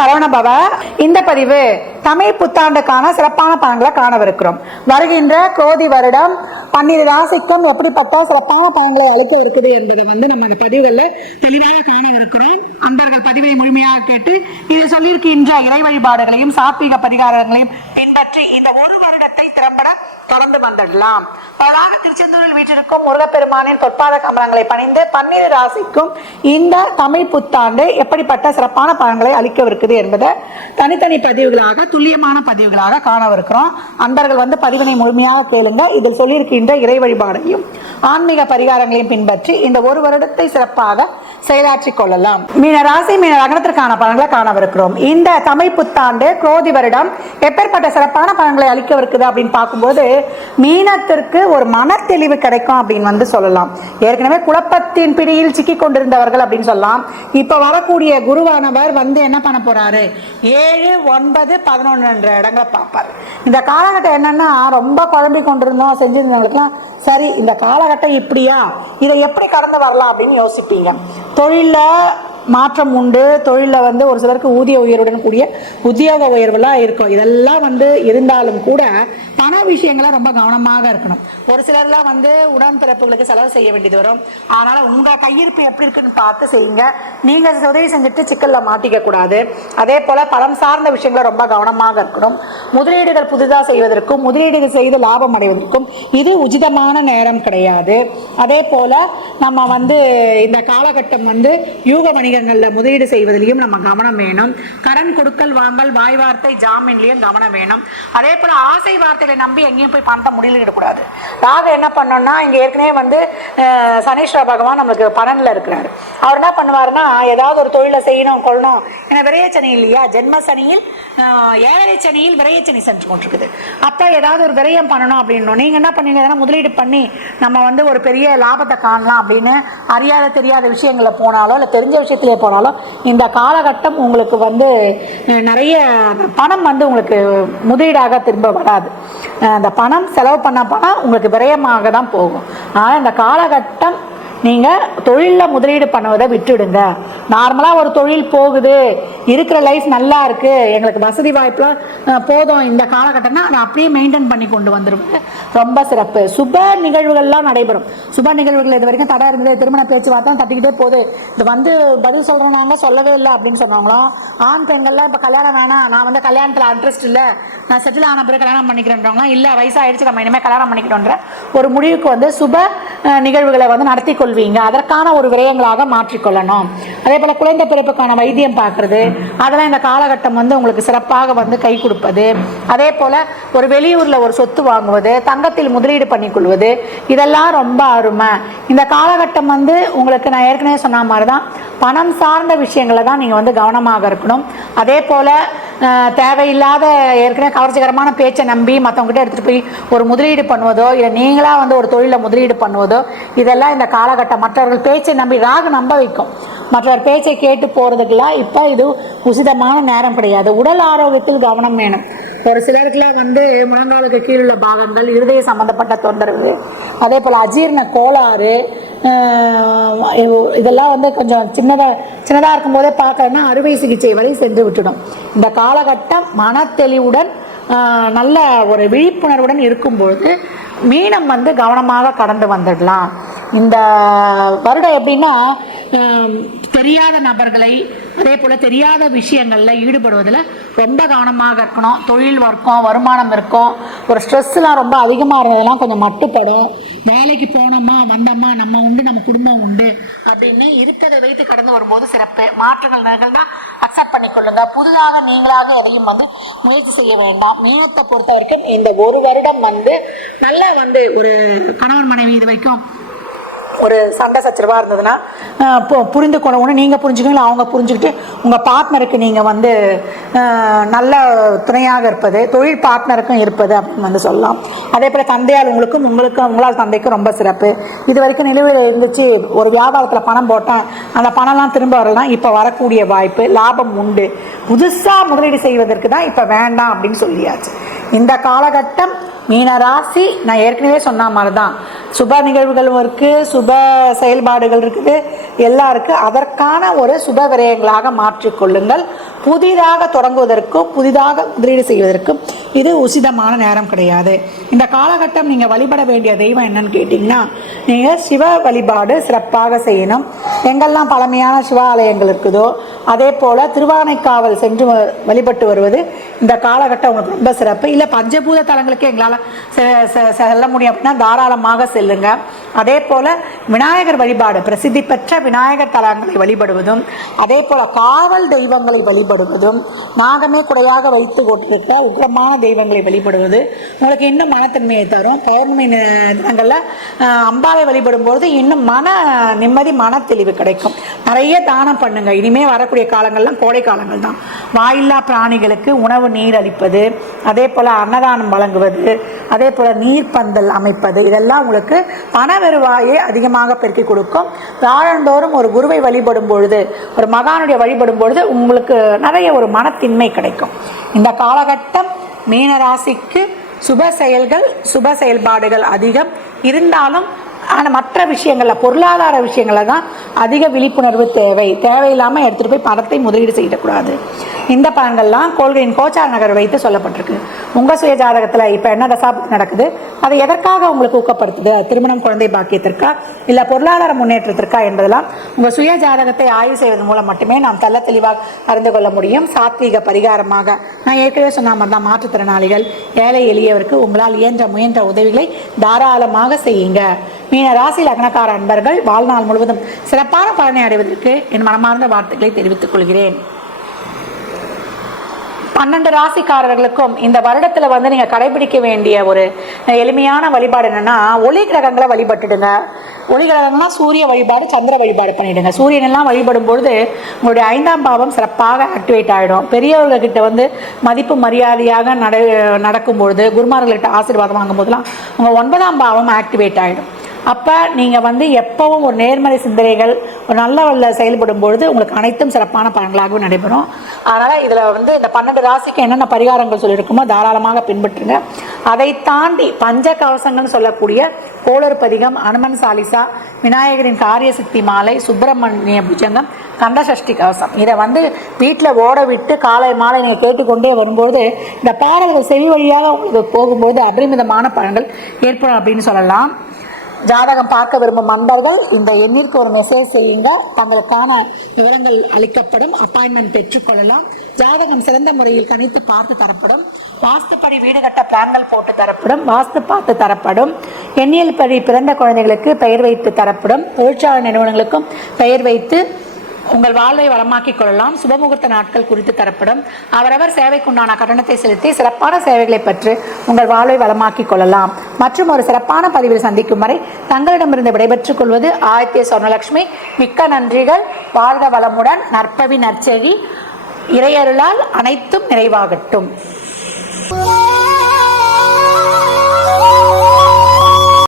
சரவணபவ. இந்த பதிவு தமிழ் புத்தாண்டுக்கான சிறப்பான பலன்களை காணவிருக்கிறோம். வருகின்ற குரோதி வருடம் 12 ராசிக்கும் எப்படிப்பட்ட சிறப்பான பலன்களை அளிக்க இருக்குது என்பதை நம்ம இந்த பதிவுகளில் தெளிவாக காணவிருக்கிறோம். அன்பர்கள் பதிவை முழுமையாக கேட்டு இது சொல்லியிருக்கின்ற இறை வழிபாடுகளையும் சாத்வீக பரிகாரங்களையும் பின்பற்றி இந்த ஒரு வருடத்தை திறம்பட தொடர்ந்து வந்துடலாம். பலராக திருச்செந்தூரில் வீற்றிருக்கும் முருகப்பெருமானின் பொற்பாத கமலங்களை பணிந்து 12 ராசிக்கும் இந்த தமிழ் புத்தாண்டு எப்படிப்பட்ட சிறப்பான பலன்களை அளிக்கவிருக்குது என்பதை தனித்தனி பதிவுகளாக துல்லியமான பதிவுகளாக காணவிருக்கிறோம். அன்பர்கள் பதிவினை முழுமையாக கேளுங்க. இதில் சொல்லியிருக்கின்ற இறை வழிபாடையும் ஆன்மீக பரிகாரங்களையும் பின்பற்றி இந்த ஒரு வருடத்தை சிறப்பாக செயலாற்றிக் கொள்ளலாம். மீன ராசி மீன லக்னத்திற்கான பலன்களை காணவிருக்கிறோம். இந்த தமிழ் புத்தாண்டு குரோதி வருடம் எப்பேற்பட்ட சிறப்பான பலன்களை அளிக்கவிருக்குது அப்படின்னு பார்க்கும்போது மீனத்திற்கு ஒரு மன தெளிவு கிடைக்கும் அப்படின்னு சொல்லலாம். ஏற்கனவே குழப்பத்தின் பிடியில் சிக்கி கொண்டிருந்தவர்கள் அப்படின்னு சொல்லலாம். இப்ப வரக்கூடிய குருவானவர் என்ன பண்ண போறாரு, 7, 9, 11 என்ற இடங்களை பார்ப்பார். இந்த காலகட்டம் என்னன்னா ரொம்ப குழம்பி கொண்டிருந்தோம் செஞ்சிருந்தவங்களுக்குலாம் சரி இந்த காலகட்டம் இப்படியா, இதை எப்படி கடந்து வரலாம் அப்படின்னு யோசிப்பீங்க. தொழில மாற்றம் உண்டு. தொழிலில் ஒரு சிலருக்கு ஊதிய உயர்வுடன் கூடிய உத்தியோக உயர்வுலாம் இருக்கும். இதெல்லாம் இருந்தாலும் கூட பண விஷயங்களை ரொம்ப கவனமாக இருக்கணும். ஒரு சிலர்லாம் உடன்பிறப்புகளுக்கு செலவு செய்ய வேண்டியது வரும். அதனால உங்க கையிருப்பு எப்படி இருக்குன்னு பார்த்து செய்யுங்க. நீங்க உதவி செஞ்சுட்டு சிக்கல்ல மாட்டிக்க கூடாது. அதே போல பணம் சார்ந்த விஷயங்களை ரொம்ப கவனமாக இருக்கணும். முதலீடுகள் புதிதாக செய்வதற்கும் முதலீடுகள் செய்து லாபம் அடைவதற்கும் இது உச்சிதமான நேரம் கிடையாது. அதே போல நம்ம இந்த காலகட்டம் யூக வணிகங்கள்ல முதலீடு செய்வதிலையும் நம்ம கவனம் வேணும். கடன் கொடுக்கல் வாங்கல் வாய் வார்த்தை ஜாமீன்லயும் கவனம் வேணும். அதே போல ஆசை வார்த்தைகளை நம்பி எங்கேயும் போய் பணத்தை முடியலிடக்கூடாது. ராக என்ன பண்ணோம்னா இங்க ஏற்கனவே சனீஸ்வர பகவான் நம்மளுக்கு பலன்ல இருக்கிறாரு. அவர் என்ன பண்ணுவாருன்னா ஏதாவது ஒரு தொழிலை செய்யணும் கொள்ளணும். ஏன்னா விரையச்சனி இல்லையா, ஜென்ம சனியில் 7 சனியில் விரையச்சனி சென்று கொண்டிருக்குது. அப்ப ஏதாவது ஒரு விரயம் பண்ணணும் அப்படின்னு நீங்க என்ன பண்ணீங்க, முதலீடு பண்ணி நம்ம ஒரு பெரிய லாபத்தை காணலாம் அப்படின்னு அறியாத தெரியாத விஷயங்களை போனாலோ இல்லை தெரிஞ்ச விஷயத்திலே போனாலும் இந்த காலகட்டம் உங்களுக்கு நிறைய பணம் உங்களுக்கு முதலீடாக திரும்ப வராது. அந்த பணம் செலவு பண்ண பணம் உங்களுக்கு விரயமாக தான் போகும். ஆனால் இந்த காலகட்டம் நீங்கள் தொழிலில் முதலீடு பண்ணுவதை விட்டுடுங்க. நார்மலாக ஒரு தொழில் போகுது, இருக்கிற லைஃப் நல்லா இருக்குது, எங்களுக்கு வசதி வாய்ப்புலாம் போதும் இந்த காலகட்டம்னா அதை அப்படியே மெயின்டைன் பண்ணி கொண்டு வந்துடுவது ரொம்ப சிறப்பு. சுப நிகழ்வுகள்லாம் நடைபெறும். சுப நிகழ்வுகள் இது வரைக்கும் தடை இருந்தது, திருமண பேச்சுவார்த்தை தட்டிக்கிட்டே போகுது. இது பதில் சொல்கிறோம் சொல்லவே இல்லை அப்படின்னு சொன்னாங்களோ. ஆண் பெண்கள்லாம் இப்போ கல்யாணம் வேணாம், நான் கல்யாணத்தில் இன்ட்ரெஸ்ட் இல்லை, நான் செட்டில் ஆன பிறகு கல்யாணம் பண்ணிக்கிறேன்றவங்களாம் இல்லை வயசாகிடுச்சு நம்ம இனிமேல் கல்யாணம் பண்ணிக்கிறோன்ற ஒரு முடிவுக்கு சுப நிகழ்வுகளை நடத்தி கொள்வீங்க. அதற்கான ஒரு விரயங்களாக மாற்றிக்கொள்ளணும். அதே போல குழந்தை பிறப்புக்கான வைத்தியம் பார்க்கறது அதெல்லாம் இந்த காலகட்டம் உங்களுக்கு சிறப்பாக கை கொடுப்பது. அதே போல ஒரு வெளியூர்ல ஒரு சொத்து வாங்குவது, தங்கத்தில் முதலீடு பண்ணிக்கொள்வது இதெல்லாம் ரொம்ப அருமை. இந்த காலகட்டம் உங்களுக்கு நான் ஏற்கனவே சொன்ன மாதிரிதான் பணம் சார்ந்த விஷயங்களை தான் நீங்க கவனமாக இருக்கணும். அதே போல தேவையில்லாத ஏற்கனவே கவர்ச்சிகரமான பேச்சை நம்பி மற்றவங்ககிட்ட எடுத்துகிட்டு போய் ஒரு முதலீடு பண்ணுவதோ இல்லை நீங்களாக ஒரு தொழிலில் முதலீடு பண்ணுவதோ இதெல்லாம் இந்த காலகட்டம் மற்றவர்கள் பேச்சை நம்பி ராகு நம்ப வைக்கும். மற்றவர் பேச்சை கேட்டு போகிறதுக்கெல்லாம் இப்போ இது உசிதமான நேரம் கிடையாது. உடல் ஆரோக்கியத்தில் கவனம் வேணும். ஒரு சிலருக்குலாம் முழங்காலுக்கு கீழுள்ள பாகங்கள் இருதய சம்பந்தப்பட்ட தொந்தரவு, அதே போல் அஜீரண கோளாறு இதெல்லாம் கொஞ்சம் சின்னதாக இருக்கும்போதே பார்க்கறதுனா அறுவை சிகிச்சை வரை சென்று விட்டுடும். இந்த காலகட்டம் மன தெளிவுடன் நல்ல ஒரு விழிப்புணர்வுடன் இருக்கும்பொழுது மீனம் கவனமாக கடந்து வந்துடலாம். இந்த வருடம் எப்படின்னா தெரியாத நபர்களை அதே போல தெரியாத விஷயங்கள்ல ஈடுபடுவதில் ரொம்ப கவனமாக இருக்கணும். தொழில் இருக்கும், வருமானம் இருக்கும், ஒரு ஸ்ட்ரெஸ்லாம் ரொம்ப அதிகமாக இருந்ததெல்லாம் கொஞ்சம் மட்டுப்படும். வேலைக்கு போனோமா வந்தோமா நம்ம உண்டு நம்ம குடும்பம் உண்டு அப்படின்னு இருப்பதை வைத்து கடந்து வரும்போது சிறப்பு. மாற்றங்கள் நிகழ்ந்தா அக்செப்ட் பண்ணிக்கொள்ளுங்க. புதிதாக நீங்களாக எதையும் முயற்சி செய்ய வேண்டாம். மீனத்தை பொறுத்த வரைக்கும் இந்த ஒரு வருடம் நல்ல ஒரு கணவன் மனைவி இது வரைக்கும் ஒரு சண்டை சச்சரவா இருந்ததுன்னா புரிந்து கொள்ளணும். நீங்க புரிஞ்சுக்கணும், அவங்க புரிஞ்சுக்கிட்டு உங்க பார்ட்னருக்கு நீங்க நல்ல துணையாக இருப்பது, தொழில் பார்ட்னருக்கும் இருப்பது அப்படின்னு சொல்லலாம். அதே போல தந்தையால் உங்களால் தந்தைக்கும் ரொம்ப சிறப்பு. இது வரைக்கும் நிலுவையில் இருந்துச்சு, ஒரு வியாபாரத்தில் பணம் போட்டேன் அந்த பணம்லாம் திரும்ப வரலாம், இப்போ வரக்கூடிய வாய்ப்பு, லாபம் உண்டு. புதுசாக முதலீடு செய்வதற்கு தான் இப்போ வேண்டாம் அப்படின்னு சொல்லியாச்சு. இந்த காலகட்டம் மீனராசி நான் ஏற்கனவே சொன்ன மாதிரி தான் சுப நிகழ்வுகளும் இருக்குது, சுப செயல்பாடுகள் இருக்குது. எல்லாருக்கும் அதற்கான ஒரு சுப விரயங்களாக மாற்றிக்கொள்ளுங்கள். புதிதாக தொடங்குவதற்கும் புதிதாக முதலீடு செய்வதற்கும் இது உசிதமான நேரம் கிடையாது. இந்த காலகட்டம் நீங்கள் வழிபட வேண்டிய தெய்வம் என்னன்னு கேட்டிங்கன்னா, நீங்கள் சிவ வழிபாடு சிறப்பாக செய்யணும். எங்கெல்லாம் பழமையான சிவாலயங்கள் இருக்குதோ அதே போல் திருவானைக்காவல் சென்று வழிபட்டு வருவது இந்த காலகட்டம் உங்களுக்கு ரொம்ப சிறப்பு. இல்லை பஞ்சபூத தலங்களுக்கு எங்களால் செல்ல முடியும் அப்படின்னா தாராளமாக செல்லுங்க. அதே போல் விநாயகர் வழிபாடு, பிரசித்தி பெற்ற விநாயகர் தலங்களை வழிபடுவதும், அதே போல் காவல் தெய்வங்களை வழிபடுவதும், நாகமே குடையாக வைத்து கொண்டிருக்க உக்கிரமான தெய்வங்களை வழிபடுவது உங்களுக்கு இன்னும் மனத்தன்மையை தரும். பௌர்ணமி தினங்களில் அம்பாளை வழிபடும்போது இன்னும் மன நிம்மதி, மன தெளிவு கிடைக்கும். நிறைய தானம் பண்ணுங்க. இனிமே வரக்கூடிய காலங்கள்லாம் கோடை காலங்கள் தான். வாயில்லா பிராணிகளுக்கு உணவு நீர் அளிப்பது, அதே போல் அன்னதானம் வழங்குவது, அதே போல் நீர்ப்பந்தல் அமைப்பது, இதெல்லாம் உங்களுக்கு பண வருவாயை அதிகமாக பெருக்கி கொடுக்கும். வாரந்தோறும் ஒரு குருவை வழிபடும் பொழுது, ஒரு மகானுடைய வழிபடும் பொழுது உங்களுக்கு நிறைய ஒரு மனத்தின்மை கிடைக்கும். இந்த காலகட்டம் மீனராசிக்கு சுப செயல்கள், சுப செயல்பாடுகள் அதிகம் இருந்தாலும் ஆனால் மற்ற விஷயங்களில், பொருளாதார விஷயங்களில் தான் அதிக விழிப்புணர்வு தேவை. தேவையில்லாமல் எடுத்துகிட்டு போய் பணத்தை முதலீடு செய்யக்கூடாது. இந்த பலன்கள்லாம் கோள்களின் கோச்சார நகர் வைத்து சொல்லப்பட்டிருக்கு. உங்கள் சுய ஜாதகத்தில் இப்போ என்ன தசாபுத்தி நடக்குது, அதை எதற்காக உங்களுக்கு ஊக்கப்படுத்துது, திருமணம், குழந்தை பாக்கியத்திற்கா இல்லை பொருளாதார முன்னேற்றத்திற்கா என்பதெல்லாம் உங்கள் சுய ஜாதகத்தை ஆய்வு செய்வதன் மூலம் மட்டுமே நாம் தெல்ல தெளிவாக அறிந்து கொள்ள முடியும். சாத்வீக பரிகாரமாக நான் ஏற்கனவே சொன்ன மாதிரி தான், மாற்றுத்திறனாளிகள், ஏழை எளியவருக்கு உங்களால் முயன்ற உதவிகளை தாராளமாக செய்யுங்க. மீன ராசி லக்னக்கார அன்பர்கள் வாழ்நாள் முழுவதும் சிறப்பான பலனை அடைவதற்கு என் மனமார்ந்த வார்த்தைகளை தெரிவித்துக் கொள்கிறேன். 12 ராசிக்காரர்களுக்கும் இந்த வருடத்தில் வந்து நீங்கள் கடைபிடிக்க வேண்டிய ஒரு எளிமையான வழிபாடு என்னன்னா, ஒளி கிரகங்களை வழிபட்டுடுங்க. ஒளி கிரகங்கள்னா சூரிய வழிபாடு, சந்திர வழிபாடு பண்ணிடுங்க. சூரியனெல்லாம் வழிபடும் பொழுது உங்களுடைய 5ஆம் பாவம் சிறப்பாக ஆக்டிவேட் ஆகிடும். பெரியவர்கிட்ட வந்து மதிப்பு மரியாதையாக நடக்கும் பொழுது, குருமார்கள்கிட்ட ஆசீர்வாதம் வாங்கும் போதெல்லாம் உங்கள் 9ஆம் பாவம் ஆக்டிவேட் ஆகிடும். அப்போ நீங்கள் வந்து எப்பவும் ஒரு நேர்மறை சிந்தனைகள், ஒரு நல்ல செயல்படும் பொழுது உங்களுக்கு அனைத்தும் சிறப்பான பலன்களாகவே நடைபெறும். அதனால் இதில் வந்து இந்த 12 ராசிக்கு என்னென்ன பரிகாரங்கள் சொல்லியிருக்குமோ தாராளமாக பின்பற்றுங்க. அதை தாண்டி பஞ்ச கவசங்கள்னு சொல்லக்கூடிய கோளறு பதிகம், அனுமன் சாலிசா, விநாயகரின் காரிய சித்தி மாலை, சுப்பிரமணிய புஜங்கம், கந்தசஷ்டி கவசம், இதை வந்து வீட்டில் ஓட விட்டு காலை மாலை நீங்கள் கேட்டுக்கொண்டே வரும்போது இந்த பாடல்கள் செவி வழியாக உங்களுக்கு போகும்போது அபரிமிதமான பலன்கள் ஏற்படும் அப்படின்னு சொல்லலாம். ஜாதகம் பார்க்க விரும்பும் நண்பர்கள் இந்த எண்ணிற்கு ஒரு மெசேஜ் செய்யுங்க. தங்களுக்கான விவரங்கள் அளிக்கப்படும். அப்பாயின்மெண்ட் பெற்றுக்கொள்ளலாம். ஜாதகம் சிறந்த முறையில் கணித்து பார்த்து தரப்படும். வாஸ்துப்படி வீடு கட்ட பிளான்கள் போட்டு தரப்படும். வாஸ்து பார்த்து தரப்படும். எண்ணியல் படி பிறந்த குழந்தைகளுக்கு பெயர் வைத்து தரப்படும். தொழிற்சாலை நிறுவனங்களுக்கும் பெயர் வைத்து உங்கள் வாழ்வை வளமாக்கிக் கொள்ளலாம். சுபமுகூர்த்த நாட்கள் குறித்து தரப்படும். அவரவர் சேவைக்குண்டான கட்டணத்தை செலுத்தி சிறப்பான சேவைகளை பெற்று உங்கள் வாழ்வை வளமாக்கிக் கொள்ளலாம். மற்றும் ஒரு சிறப்பான பதிவில் சந்திக்கும் வரை தங்களிடமிருந்து விடைபெற்றுக் கொள்வது ஆதித்ய சொர்ணலட்சுமி. மிக்க நன்றிகள். வாழ்க வளமுடன். நற்பவி நற்செய்தி. இறையருளால் அனைத்தும் நிறைவாகட்டும்.